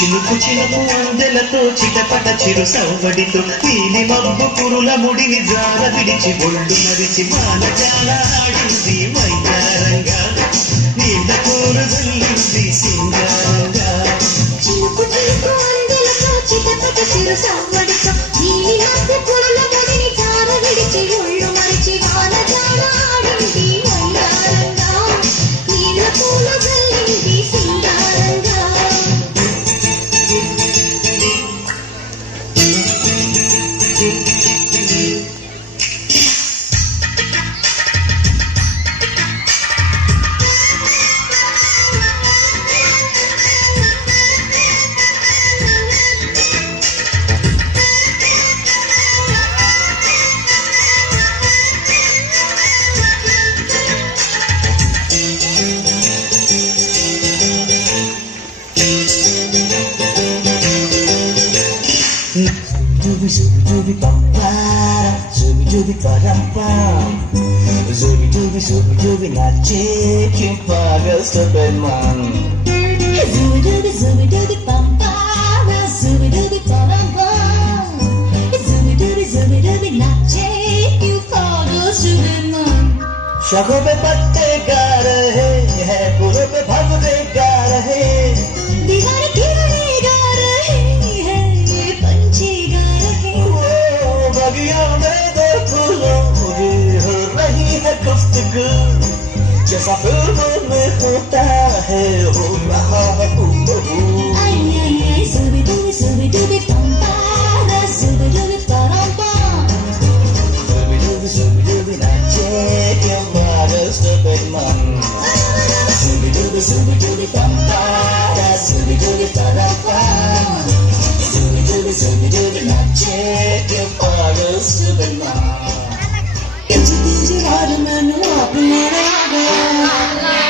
చిలుకు చిలుకు అందెలతో చిటపట చిరు సౌవడితో నీలి మబ్బు పురుల ముడిని జార విడిచి ఒళ్ళు మరిచి మానజాల ఆడింది వయ్యారంగా నీళ్ళ కూరు జల్లింది సింగారంగా చిలుకు చిలుకు అందెలతో చిటపట చిరు సౌవడితో నీలి మబ్బు పురుల ముడిని జార విడిచి ఒళ్ళు మరిచి మానజాల ఆడింది వయ్యారంగా నీళ్ళ కూరు జల్లింది సింగారంగా Zubi papara, zubi param-pam. Zubi nace quem paga o seu bem-man. Zubi pampara, zubi param-pam. Zubi nace quem paga o seu bem-man. शाखों पे पत्ते गा रहे हैं, फूलों पे भंवरे गा रहे, दीवार किरणे गा रहे हैं, पंछी गा रहे हैं। बगियों में दो फूलों की हो रही है गुफ्तगू, जैसा फिल्मों में होता है हो रहा है आई आई आई zubi pampara, zubi param-pam. Zubi nace quem paga o seu bem-man. Zubi pampara, zubi param-pam. Zubi nace quem paga o seu bem-man. Eu te digo, olha, mano, a primeira vez.